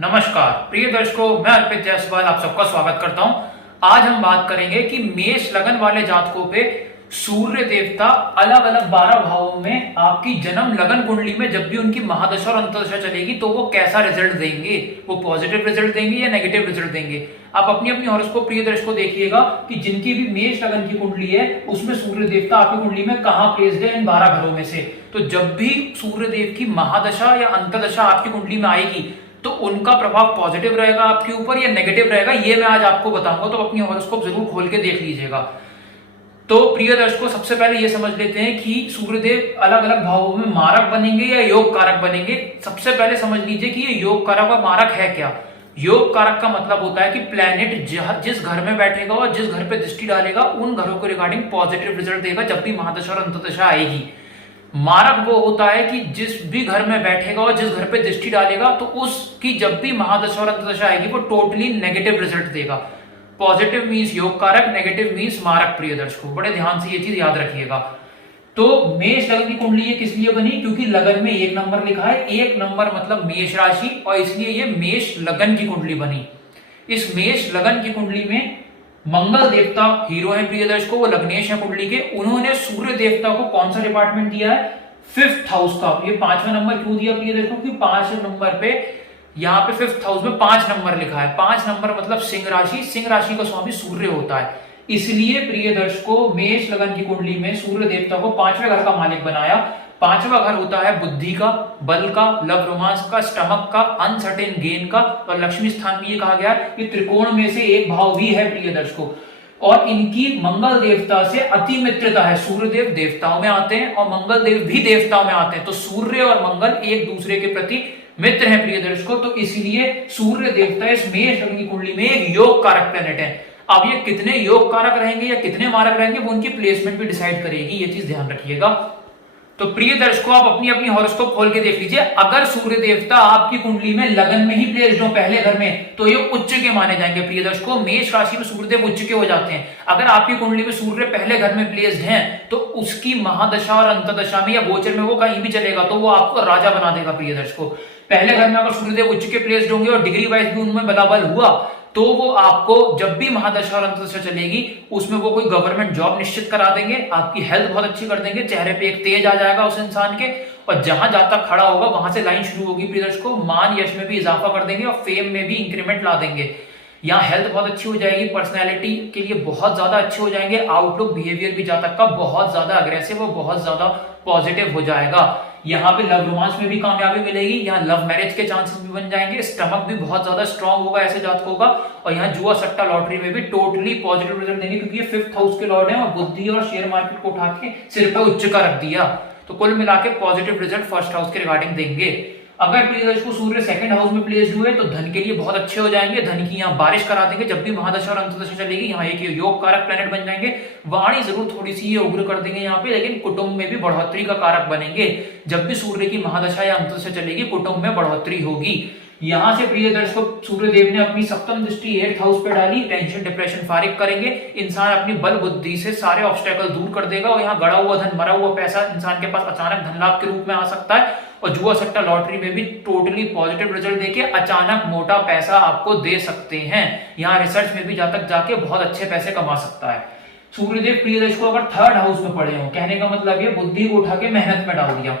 नमस्कार प्रिय दर्शकों, मैं अर्पित जायसवाल आप सबका स्वागत करता हूं। आज हम बात करेंगे कि मेष लगन वाले जातकों पे सूर्य देवता अलग अलग 12 भावों में आपकी जन्म लगन कुंडली में जब भी उनकी महादशा और अंतर्दशा चलेगी तो वो कैसा रिजल्ट देंगे, वो पॉजिटिव रिजल्ट देंगे या नेगेटिव रिजल्ट देंगे। आप अपनी अपनी हॉरोस्कोप प्रिय दर्शकों देखिएगा कि जिनकी भी मेष लगन की कुंडली है उसमें सूर्य देवता आपकी कुंडली में कहां प्लेस्ड है इन 12 घरों में से। तो जब भी सूर्य देव की महादशा या अंतर्दशा आपकी कुंडली में आएगी तो उनका प्रभाव पॉजिटिव रहेगा आपके ऊपर या नेगेटिव रहेगा, ये मैं आज आपको बताऊंगा। तो अपनी हॉरोस्कोप जरूर खोल के देख लीजिएगा। तो प्रिय दर्शकों, सबसे पहले ये समझ लेते हैं कि सूर्यदेव अलग अलग भावों में मारक बनेंगे या योग कारक बनेंगे। सबसे पहले समझ लीजिए कि ये योग कारक और मारक है क्या। योग कारक का मतलब होता है कि प्लैनेट जिस घर में बैठेगा और जिस घर पे दृष्टि डालेगा उन घरों के रिगार्डिंग पॉजिटिव रिजल्ट देगा जब भी महादशा और अंतर्दशा आएगी। मारक वो होता है कि जिस भी घर में बैठेगा और जिस घर पे दृष्टि डालेगा तो उसकी जब भी महादशा और अंतर्दशा आएगी वो टोटली नेगेटिव रिजल्ट देगा। पॉजिटिव मींस योग कारक, नेगेटिव मींस मारक। प्रिय दर्शकों, बड़े ध्यान से ये चीज याद रखिएगा। तो मेष लगन की कुंडली ये किस लिए बनी? क्योंकि लगन में 1 नंबर लिखा है, 1 नंबर मतलब मेष राशि, और इसलिए ये मेष लगन की कुंडली बनी। इस मेष लगन की कुंडली में मंगल देवता हीरो है प्रिय दर्शकों, वो लग्नेश है कुंडली के। उन्होंने सूर्य देवता को कौन सा डिपार्टमेंट दिया है? 5th हाउस का। ये 5वां नंबर क्यों दिया प्रिय दर्शकों? कि 5 नंबर पे यहाँ पे 5th हाउस में 5 नंबर लिखा है। 5 नंबर मतलब सिंह राशि, सिंह राशि का स्वामी सूर्य होता है। इसलिए प्रिय दर्शकों, मेष लगन की कुंडली में सूर्य देवता को 5वें घर का मालिक बनाया। 5वां घर होता है बुद्धि का, बल का, लव रोमांस का, स्टमक का, अनसर्टेन गेन का, और लक्ष्मी स्थान भी ये कहा गया कि त्रिकोण में से एक भाव भी है प्रिय दर्शकों। और इनकी मंगल देवता से अति मित्रता है। सूर्य देव देवताओं में आते हैं और मंगल देव भी देवताओं में आते हैं, तो सूर्य और मंगल एक दूसरे के प्रति मित्र हैं प्रिय दर्शकों। तो इसलिए सूर्य देवता इस मेष लगन की कुंडली में एक योग कारक प्लेनेट है। अब ये कितने योग कारक रहेंगे या कितने मारक रहेंगे वो उनकी प्लेसमेंट भी डिसाइड करेगी, ये चीज ध्यान रखिएगा। तो प्रिय दर्शकों, आप अपनी अपनी हॉरोस्कोप खोल के देख लीजिए। अगर सूर्य देवता आपकी कुंडली में लगन में ही प्लेस्ड हो पहले घर में तो ये उच्च के माने जाएंगे प्रिय दर्शकों। मेष राशि में सूर्यदेव उच्च के हो जाते हैं। अगर आपकी कुंडली में सूर्य पहले घर में प्लेस्ड हैं तो उसकी महादशा और अंतर्दशा में या गोचर में वो कहीं भी चलेगा तो वो आपको राजा बना देगा प्रिय दर्शकों। पहले घर में अगर सूर्यदेव उच्च के प्लेस्ड होंगे और डिग्री वाइज भी उनमें बलाबल हुआ तो वो आपको जब भी महादशा और अंतर्दशा चलेगी उसमें वो कोई गवर्नमेंट जॉब निश्चित करा देंगे, आपकी हेल्थ बहुत अच्छी कर देंगे, चेहरे पे एक तेज आ जाएगा उस इंसान के, और जहां जाता खड़ा होगा वहां से लाइन शुरू होगी प्रिय दर्शकों। मान यश में भी इजाफा कर देंगे और फेम में भी इंक्रीमेंट ला देंगे। यहाँ हेल्थ बहुत अच्छी हो जाएगी, पर्सनैलिटी के लिए बहुत ज्यादा अच्छे हो जाएंगे, आउटलुक बिहेवियर भी जातक का बहुत ज्यादा अग्रेसिव और बहुत ज्यादा पॉजिटिव हो जाएगा। यहाँ पे लव रोमांस में भी कामयाबी मिलेगी, यहाँ लव मैरिज के चांसेस भी बन जाएंगे, स्टमक भी बहुत ज्यादा स्ट्रांग होगा ऐसे जातकों का, और यहाँ जुआ सट्टा लॉटरी में भी टोटली पॉजिटिव रिजल्ट देंगे क्योंकि ये 5th हाउस के लॉर्ड है और बुद्धि और शेयर मार्केट को उठा के सिर पे उच्च का रख दिया। तो कुल मिला के पॉजिटिव रिजल्ट 1st हाउस के रिगार्डिंग देंगे। अगर प्रिय दर्शकों सूर्य 2nd हाउस में प्लेस्ड हुए तो धन के लिए बहुत अच्छे हो जाएंगे, धन की यहाँ बारिश करा देंगे जब भी महादशा और अंतर्दशा चलेगी। यहाँ एक योग कारक प्लेनेट बन जाएंगे। वाणी जरूर थोड़ी सी ये उग्र कर देंगे यहाँ पे, लेकिन कुटुंब में भी बढ़ोतरी का कारक बनेंगे। जब भी सूर्य की महादशा या अंतर्दशा चलेगी कुटुंब में बढ़ोतरी होगी। यहाँ से प्रिय दर्शकों सूर्य देव ने अपनी सप्तम दृष्टि 8th हाउस पे डाली, टेंशन डिप्रेशन फारिग करेंगे। इंसान अपनी बल बुद्धि से सारे ऑब्स्टेकल दूर कर देगा और यहाँ गड़ा हुआ धन, मरा हुआ पैसा इंसान के पास अचानक धन लाभ के रूप में आ सकता है। और जुआ सट्टा लॉटरी में भी टोटली पॉजिटिव रिजल्ट देके अचानक मोटा पैसा आपको दे सकते हैं। यहाँ रिसर्च में भी जातक जाके बहुत अच्छे पैसे कमा सकता है। सूर्यदेव प्रिय दर्शकों अगर 3rd हाउस में पड़े हो, कहने का मतलब ये बुद्धि को उठा के मेहनत में डाल दिया,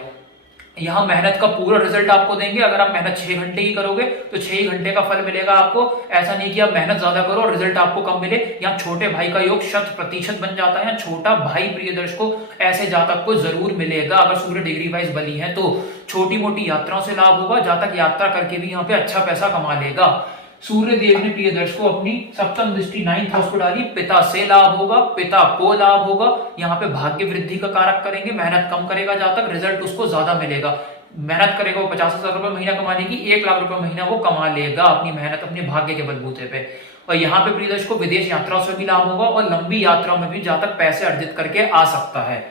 यहाँ मेहनत का पूरा रिजल्ट आपको देंगे। अगर आप मेहनत 6 घंटे की करोगे तो 6 घंटे का फल मिलेगा आपको। ऐसा नहीं कि आप मेहनत ज्यादा करो और रिजल्ट आपको कम मिले। यहाँ छोटे भाई का योग 100% बन जाता है। छोटा भाई प्रिय दर्शकों ऐसे जातक को जरूर मिलेगा। अगर सूर्य डिग्री वाइज बली है तो छोटी मोटी यात्राओं से लाभ होगा। जातक यात्रा करके भी यहाँ पे अच्छा पैसा कमा लेगा। सूर्य देव ने प्रिय दर्शकों अपनी सप्तम दृष्टि 9th हाउस को डाली, पिता से लाभ होगा, पिता को लाभ होगा। यहाँ पे भाग्य वृद्धि का कारक करेंगे। मेहनत कम करेगा जातक, रिजल्ट उसको ज्यादा मिलेगा। मेहनत करेगा वो 50,000 रुपए महीना कमाने की, 1 लाख रुपए महीना वो कमा लेगा अपनी मेहनत अपने भाग्य के बलबूते पे। और यहाँ पे प्रिय दर्शकों विदेश यात्राओं से भी लाभ होगा और लंबी यात्राओं में भी जातक पैसे अर्जित करके आ सकता है।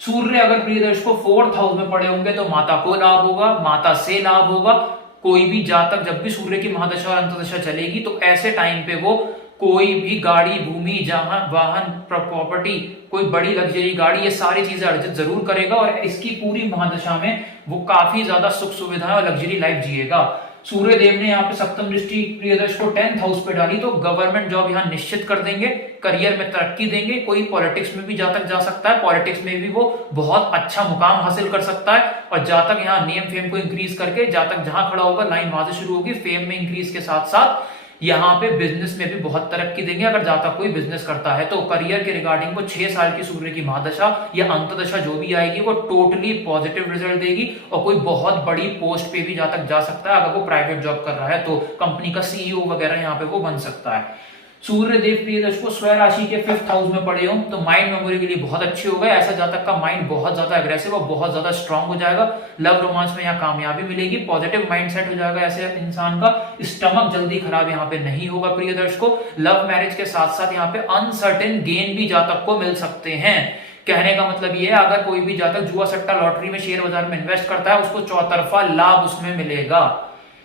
सूर्य अगर प्रिय दर्शकों 4th हाउस में पड़े होंगे तो माता को लाभ होगा, माता से लाभ होगा। कोई भी जातक जब भी सूर्य की महादशा और अंतर्दशा चलेगी तो ऐसे टाइम पे वो कोई भी गाड़ी, भूमि, जहां वाहन, प्रॉपर्टी, कोई बड़ी लग्जरी गाड़ी, ये सारी चीजें अर्जित जरूर करेगा और इसकी पूरी महादशा में वो काफी ज्यादा सुख सुविधाएं और लग्जरी लाइफ जिएगा। सूर्य देव ने यहाँ पे सप्तम दृष्टि प्रिय दर्शकों 10th हाउस पे डाली, तो गवर्नमेंट जॉब यहाँ निश्चित कर देंगे, करियर में तरक्की देंगे, कोई पॉलिटिक्स में भी जातक जा सकता है, पॉलिटिक्स में भी वो बहुत अच्छा मुकाम हासिल कर सकता है, और जातक यहाँ नेम फेम को इंक्रीज करके जातक जहां खड़ा होगा लाइन वहां से शुरू होगी, फेम में इंक्रीज के साथ साथ यहाँ पे बिजनेस में भी बहुत तरक्की देंगे अगर जातक कोई बिजनेस करता है तो। करियर के रिगार्डिंग वो 6 साल की सूर्य की महादशा या अंतदशा जो भी आएगी वो टोटली पॉजिटिव रिजल्ट देगी, और कोई बहुत बड़ी पोस्ट पे भी जातक जा सकता है। अगर वो प्राइवेट जॉब कर रहा है तो कंपनी का सीईओ वगैरह यहाँ पे वो बन सकता है। सूर्य देव प्रिय दर्शकों स्वयं राशि के 5th हाउस में पड़े हो तो माइंड मेमोरी के लिए बहुत अच्छे हो गए। ऐसा जातक का माइंड बहुत ज्यादा एग्रेसिव और बहुत ज्यादा स्ट्रांग हो जाएगा। लव रोमांस में यहाँ कामयाबी मिलेगी, पॉजिटिव माइंडसेट हो जाएगा ऐसे इंसान का। स्टमक जल्दी खराब यहाँ पे नहीं होगा प्रिय दर्शकों। लव मैरिज के साथ साथ यहाँ पे अनसर्टेन गेन भी जातक को मिल सकते हैं। कहने का मतलब ये है अगर कोई भी जातक जुआ सट्टा लॉटरी में शेयर बाजार में इन्वेस्ट करता है उसको चौतरफा लाभ उसमें मिलेगा।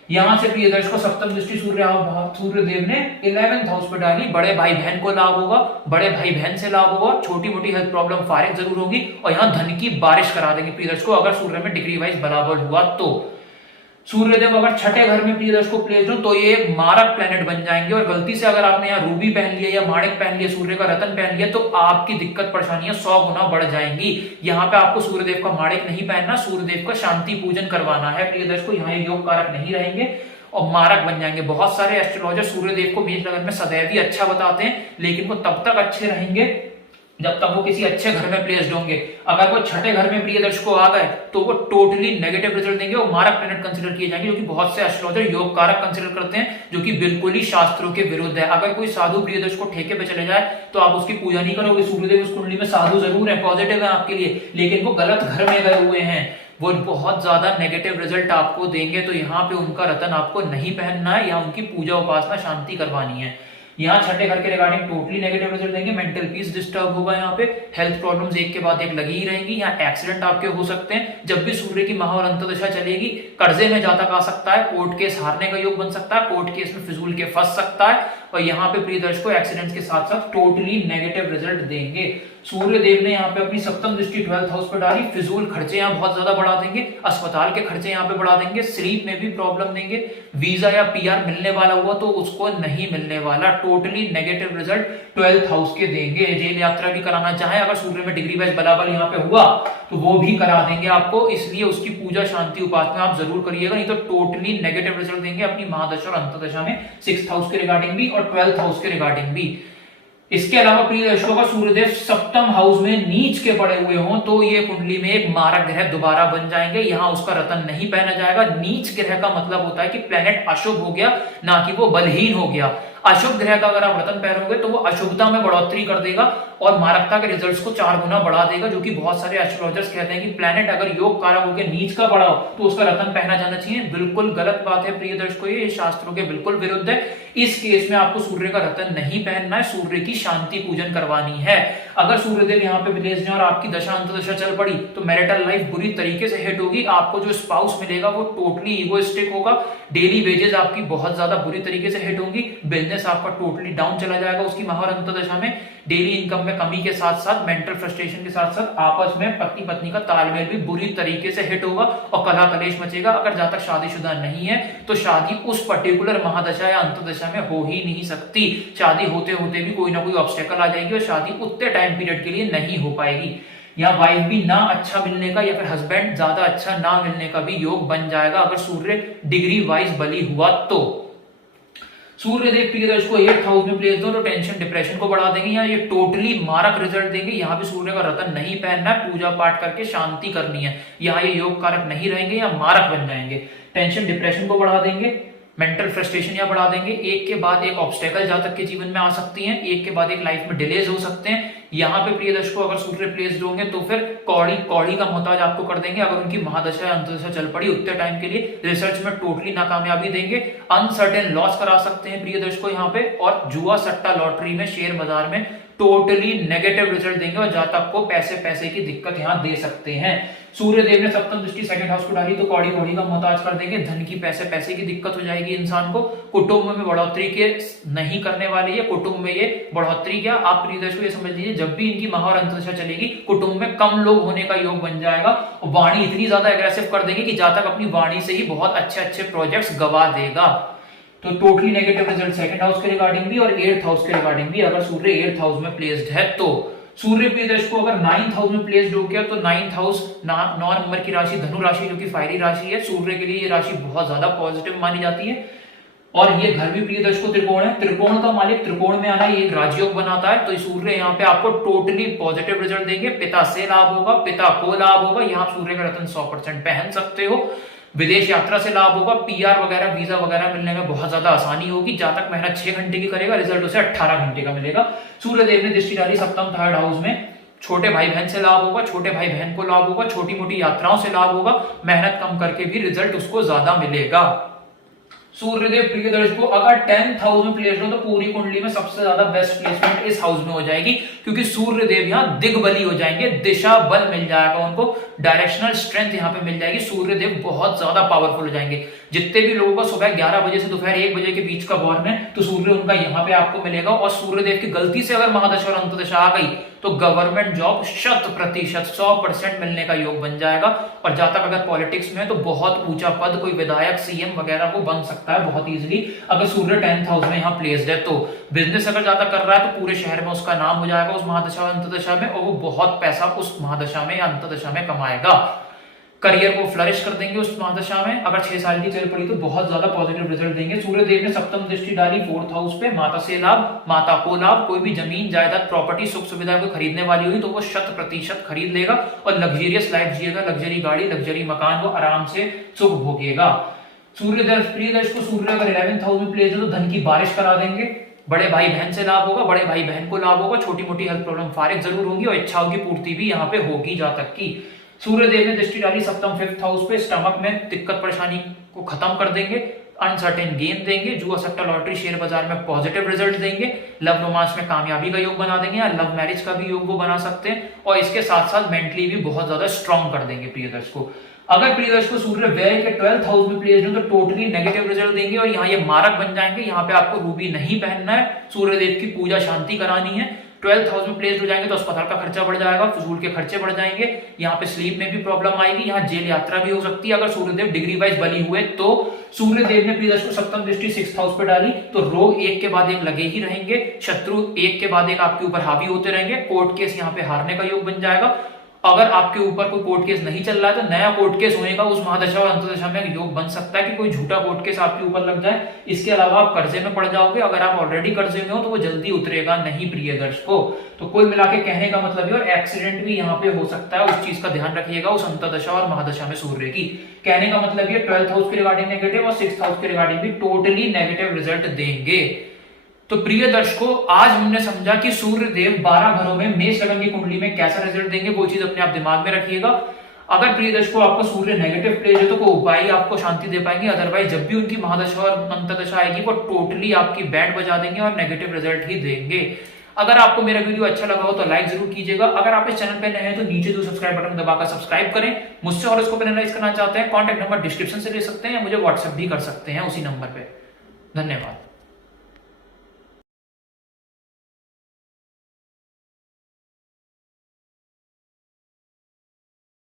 यहां से प्रिय दर्शकों सप्तम दृष्टि सूर्य देव ने 11th हाउस पर डाली, बड़े भाई बहन को लाभ होगा, बड़े भाई बहन से लाभ होगा, छोटी मोटी हेल्थ प्रॉब्लम फारिग जरूर होगी, और यहाँ धन की बारिश करा देंगे प्रिय दर्शकों अगर सूर्य में डिग्री वाइज बराबर हुआ तो। सूर्यदेव अगर छठे घर में प्रिय दर्शकों प्लेस हो तो ये मारक प्लेनेट बन जाएंगे, और गलती से अगर आपने यहाँ रूबी पहन लिया या माणिक पहन लिया, सूर्य का रतन पहन लिया, तो आपकी दिक्कत परेशानियां 100 गुना बढ़ जाएंगी। यहाँ पे आपको सूर्यदेव का माणिक नहीं पहनना, सूर्यदेव का शांति पूजन करवाना है प्रिय दर्शकों। यहाँ ये योग कारक नहीं रहेंगे और मारक बन जाएंगे। बहुत सारे एस्ट्रोलॉजर सूर्यदेव को मेष लगन में सदैव ही अच्छा बताते हैं, लेकिन वो तब तक अच्छे रहेंगे जब तक वो किसी अच्छे घर में प्लेस्ड होंगे। अगर वो छठे घर में प्रिय दर्शकों आ गए तो वो टोटली नेगेटिव रिजल्ट देंगे और मारक प्लैनेट कंसीडर किए जाएंगे, जो कि बहुत से एस्ट्रोलॉजर योग कारक कंसीडर करते हैं, जो कि बिल्कुल ही शास्त्रों के विरुद्ध है। अगर कोई साधु प्रिय दर्शकों ठेके पे चले जाए तो आप उसकी पूजा नहीं करोगे। सूर्यदेव उस कुंडली में साधु जरूर है, पॉजिटिव है आपके लिए, लेकिन वो गलत घर में गए हुए हैं, वो बहुत ज्यादा नेगेटिव रिजल्ट आपको देंगे। तो यहाँ पे उनका रतन आपको नहीं पहनना है या उनकी पूजा उपासना शांति करवानी है। यहाँ छठे घर के रिगार्डिंग टोटली नेगेटिव रिजल्ट देंगे। मेंटल पीस डिस्टर्ब होगा, यहाँ पे हेल्थ प्रॉब्लम्स एक के बाद एक लगी ही रहेंगी। यहाँ एक्सीडेंट आपके हो सकते हैं। जब भी सूर्य की महा और अंतर्दशा चलेगी कर्जे में जातक आ सकता है, कोर्ट केस हारने का योग बन सकता है, कोर्ट केस में फिजूल के फंस सकता है, और यहाँ पे प्रिय दर्शकों एक्सीडेंट्स के साथ साथ टोटली नेगेटिव रिजल्ट देंगे। सूर्य देव ने यहाँ पे अपनी सप्तम दृष्टि 12th हाउस पर डाली, फिजूल खर्चे यहाँ बहुत ज्यादा बढ़ा देंगे, अस्पताल के खर्चे यहाँ पे बढ़ा देंगे, स्लीप में भी प्रॉब्लम देंगे, वीजा या पीआर मिलने वाला हुआ तो उसको नहीं मिलने वाला, totally negative result 12th house के देंगे। जेल यात्रा भी कराना चाहे अगर सूर्य में डिग्री वाइज बराबर यहाँ पे हुआ तो वो भी करा देंगे आपको, इसलिए उसकी पूजा शांति उपासना आप जरूर करिएगा, नहीं तो टोटली नेगेटिव रिजल्ट देंगे अपनी महादशा और अंतदशा में 6th हाउस के रिगार्डिंग भी और 12th हाउस के रिगार्डिंग भी। इसके अलावा प्रिय दर्शकों का सूर्यदेव सप्तम हाउस में नीच के पड़े हुए हों तो ये कुंडली में एक मारक ग्रह दोबारा बन जाएंगे। यहाँ उसका रतन नहीं पहना जाएगा। नीच ग्रह का मतलब होता है कि प्लेनेट अशुभ हो गया, ना कि वो बलहीन हो गया। अशुभ ग्रह का अगर आप रतन पहनोगे तो वो अशुभता में बढ़ोतरी कर देगा और मारकता के रिजल्ट्स को 4 गुना बढ़ा देगा, जो कि बहुत सारे एस्ट्रोलॉजर्स कहते हैं कि प्लेनेट अगर योग कारक होकर नीच का बढ़ा तो उसका रतन पहना जाना चाहिए। बिल्कुल गलत बात है प्रिय दर्शकों, ये शास्त्रों के बिल्कुल विरुद्ध है। इस केस में आपको सूर्य का रतन नहीं पहनना है, सूर्य की शांति पूजन करवानी है। अगर सूर्यदेव यहाँ पे विलेज और आपकी दशा अंतदशा चल पड़ी तो मैरिटल लाइफ बुरी तरीके से हिट होगी। आपको जो स्पाउस मिलेगा वो टोटली इगोइस्टिक होगा, डेली वेजेस आपकी बहुत ज्यादा बुरी तरीके से हिट होंगी, बिजनेस आपका टोटली डाउन चला जाएगा उसकी महा और अंतदशा में। डेली इनकम में कमी के साथ साथ मेंटल फ्रस्ट्रेशन के साथ साथ आपस में पति पत्नी का तालमेल भी बुरी तरीके से हिट होगा और कलह कलेश मचेगा। अगर जहां तक शादीशुदा नहीं है तो शादी उस पर्टिकुलर महादशा या अंतदशा में हो ही नहीं सकती। शादी होते होते भी कोई ना कोई ऑब्स्टेकल आ जाएगी और शादी उतने टाइम पीरियड के लिए नहीं हो पाएगी। या वाइफ भी ना अच्छा मिलने का या फिर हस्बैंड ज्यादा अच्छा ना मिलने का भी योग बन जाएगा अगर सूर्य डिग्री वाइज बली हुआ तो। सूर्य देव प्रिय दर्शकों 8th हाउस में प्लेस दो तो टेंशन डिप्रेशन को बढ़ा देंगे। यहाँ ये टोटली मारक रिजल्ट देंगे। यहाँ भी सूर्य का रतन नहीं पहनना है, पूजा पाठ करके शांति करनी है। यहाँ ये योग कारक नहीं रहेंगे या मारक बन जाएंगे, टेंशन डिप्रेशन को बढ़ा देंगे, मेंटल फ्रस्ट्रेशन या बढ़ा देंगे। एक के बाद एक ऑब्स्टेकल जातक के जीवन में आ सकती हैं, एक के बाद एक लाइफ में डिलेज हो सकते हैं। यहाँ पे प्रिय दर्शकों अगर सूर्य प्लेस्ड होंगे तो फिर कौड़ी का मोहताज आपको कर देंगे। अगर उनकी महादशा या अंतदशा चल पड़ी उतने टाइम के लिए रिसर्च में टोटली नाकामयाबी देंगे, अनसर्टेन लॉस करा सकते हैं प्रिय दर्शकों यहाँ पे, और जुआ सट्टा लॉटरी में शेयर बाजार में टोटली नेगेटिव रिजल्ट देंगे और जातक को पैसे की दिक्कत यहाँ दे सकते हैं। सूर्य देव ने सप्तम दृष्टि सेकंड हाउस को डाली तो कौड़ी कौड़ी का मोहताज कर देंगे, धन की पैसे की दिक्कत हो जाएगी इंसान को, कुटुंब में बढ़ोतरी के नहीं करने वाली है, कुटुंब में ये बढ़ोतरी क्या, आप प्रिय दर्शकों ये समझ लीजिए जब भी इनकी महा और अंतर्दशा चलेगी कुटुंब में कम लोग होने का योग बन जाएगा और वाणी इतनी ज्यादा एग्रेसिव कर देंगे कि जातक अपनी वाणी से ही बहुत अच्छे अच्छे प्रोजेक्ट्स गवा देगा। तो totally negative result second house के रिगार्डिंग भी और 8th हाउस के रिगार्डिंग भी। अगर सूर्य 8th हाउस में प्लेस्ड है तो सूर्य प्रिय दर्शकों अगर 9th हाउस में प्लेस्ड हो गया तो 9th हाउस 9 नंबर की राशि धनु राशि जो कि फायरी राशि है, सूर्य के लिए ये राशि बहुत ज्यादा पॉजिटिव मानी जाती है। और ये घर भी प्रिय दर्शकों त्रिकोण है, त्रिकोण का मालिक त्रिकोण में आना ये एक राजयोग बनाता है, तो सूर्य यहाँ पे आपको टोटली पॉजिटिव रिजल्ट देंगे, पिता से लाभ होगा, पिता को लाभ होगा, यहाँ सूर्य का रत्न 100% पहन सकते हो, विदेश यात्रा से लाभ होगा, पीआर वगैरह वीजा वगैरह मिलने में बहुत ज्यादा आसानी होगी, जातक मेहनत 6 घंटे की करेगा, रिजल्ट उसे 18 घंटे का मिलेगा। सूर्य देव ने दृष्टि डाली सप्तम 3rd हाउस में, छोटे भाई बहन से लाभ होगा, छोटे भाई बहन को लाभ होगा, छोटी मोटी यात्राओं से लाभ होगा, मेहनत कम करके भी रिजल्ट उसको ज्यादा मिलेगा। सूर्यदेव प्रिय दर्शकों अगर 10th हाउस में प्लेस्ड हो तो पूरी कुंडली में सबसे ज्यादा बेस्ट प्लेसमेंट इस हाउस में हो जाएगी, क्योंकि सूर्यदेव यहाँ दिग्बली हो जाएंगे, दिशा बल मिल जाएगा उनको, डायरेक्शनल स्ट्रेंथ यहाँ पे मिल जाएगी, सूर्यदेव बहुत ज्यादा पावरफुल हो जाएंगे। जितने भी लोगों को सुबह 11 बजे से दोपहर 1 बजे के बीच का बॉर्न है तो सूर्य उनका यहाँ पे आपको मिलेगा, और सूर्यदेव की गलती से अगर महादशा और अंतदशा आ गई तो गवर्नमेंट जॉब 100% मिलने का योग बन जाएगा। और जातक अगर पॉलिटिक्स में है तो बहुत ऊंचा पद, कोई विधायक सीएम वगैरह वो बन सकता है बहुत इजीली अगर सूर्य 10th हाउस में यहाँ प्लेस्ड है तो। बिजनेस अगर जातक कर रहा है तो पूरे शहर में उसका नाम हो जाएगा उस महादशा और अंतदशा में, और वो बहुत पैसा उस महादशा में या अंतदशा में कमाएगा। करियर को फ्लरिश कर देंगे उस महादशा में, अगर 6 साल की चल पड़ी तो बहुत ज्यादा पॉजिटिव रिजल्ट देंगे। सूर्य देव ने सप्तम दृष्टि डाली 4th हाउस पे, माता से लाभ, माता को लाभ, कोई भी जमीन जायदाद प्रॉपर्टी सुख सुविधा को खरीदने वाली हुई तो वो 100% खरीद लेगा और लग्जरियस लाइफ जिएगा, लग्जरी गाड़ी लग्जरी मकान वो आराम से सुख भोगेगा। सूर्य प्रिय दर्शकों सूर्य अगर 11th हाउस में प्लेस है तो धन की बारिश करा देंगे, बड़े भाई बहन से लाभ होगा, बड़े भाई बहन को लाभ होगा, छोटी मोटी हेल्थ प्रॉब्लम फारिग जरूर होंगी और इच्छाओं की पूर्ति भी यहाँ पे होगी जातक की। सूर्य देव ने दृष्टि डाली सप्तम 5th हाउस पे, स्टमक में दिक्कत परेशानी को खत्म कर देंगे, अनसर्टेन गेन देंगे, जुआ सट्टा लॉटरी शेयर बाजार में पॉजिटिव रिजल्ट देंगे, लव रोमांस में कामयाबी का योग बना देंगे या लव मैरिज का भी योग वो बना सकते हैं, और इसके साथ साथ मेंटली भी बहुत ज्यादा स्ट्रॉन्ग कर देंगे प्रिय दर्शकों। अगर प्रिय दर्शकों सूर्य व्यय के 12th हाउस में प्लेस्ड हो तो टोटली नेगेटिव रिजल्ट देंगे और यहाँ ये मारक बन जाएंगे, यहाँ पे आपको रूबी नहीं पहनना है, सूर्य देव की पूजा शांति करानी है। 12th हाउस में प्लेस्ड हो जाएंगे तो अस्पताल का खर्चा बढ़ जाएगा, फजूल के खर्चे बढ़ जाएंगे, यहाँ पे स्लीप में भी प्रॉब्लम आएगी, यहाँ जेल यात्रा भी हो सकती है अगर सूर्यदेव डिग्री वाइज बली हुए तो। सूर्यदेव ने प्रिय दर्शकों सप्तम दृष्टि 6th हाउस पे डाली तो रोग एक के बाद एक लगे ही रहेंगे, शत्रु एक के बाद एक आपके ऊपर हावी होते रहेंगे, कोर्ट केस यहाँ पे हारने का योग बन जाएगा। अगर आपके ऊपर कोई कोर्ट केस नहीं चल रहा है तो नया कोर्ट केस होने का उस महादशा और अंतदशा में योग बन सकता है कि कोई झूठा कोर्ट केस आपके ऊपर लग जाए। इसके अलावा आप कर्जे में पड़ जाओगे, अगर आप ऑलरेडी कर्जे में हो तो वो जल्दी उतरेगा नहीं प्रिय दर्शकों। तो कुल मिला के कहने का मतलब है, और एक्सीडेंट भी यहाँ पे हो सकता है, उस चीज का ध्यान रखिएगा उस अंतदशा और महादशा में सूर्य की। कहने का मतलब ये 12th हाउस के रिगार्डिंग नेगेटिव और 6th हाउस के रिगार्डिंग भी टोटली नेगेटिव रिजल्ट देंगे। तो प्रिय दर्शकों आज हमने समझा कि सूर्य देव 12 घरों में मेष लग्न की कुंडली में कैसा रिजल्ट देंगे, वो चीज अपने आप दिमाग में रखिएगा। अगर प्रिय दर्शकों आपका सूर्य नेगेटिव प्लेस है तो कोई उपाय आपको शांति दे पाएंगे, अदरवाइज जब भी उनकी महादशा और अंतदशा आएगी वो टोटली आपकी बैंड बजा देंगे और नेगेटिव रिजल्ट ही देंगे। अगर आपको मेरा वीडियो अच्छा लगा हो तो लाइक जरूर कीजिएगा। अगर आप इस चैनल पे नए हैं तो नीचे जो सब्सक्राइब बटन दबाकर सब्सक्राइब करें। मुझसे हॉरोस्कोप एनालाइज करना चाहते हैं, कॉन्टैक्ट नंबर डिस्क्रिप्शन से ले सकते हैं या मुझे व्हाट्सएप भी कर सकते हैं उसी नंबर पे। धन्यवाद।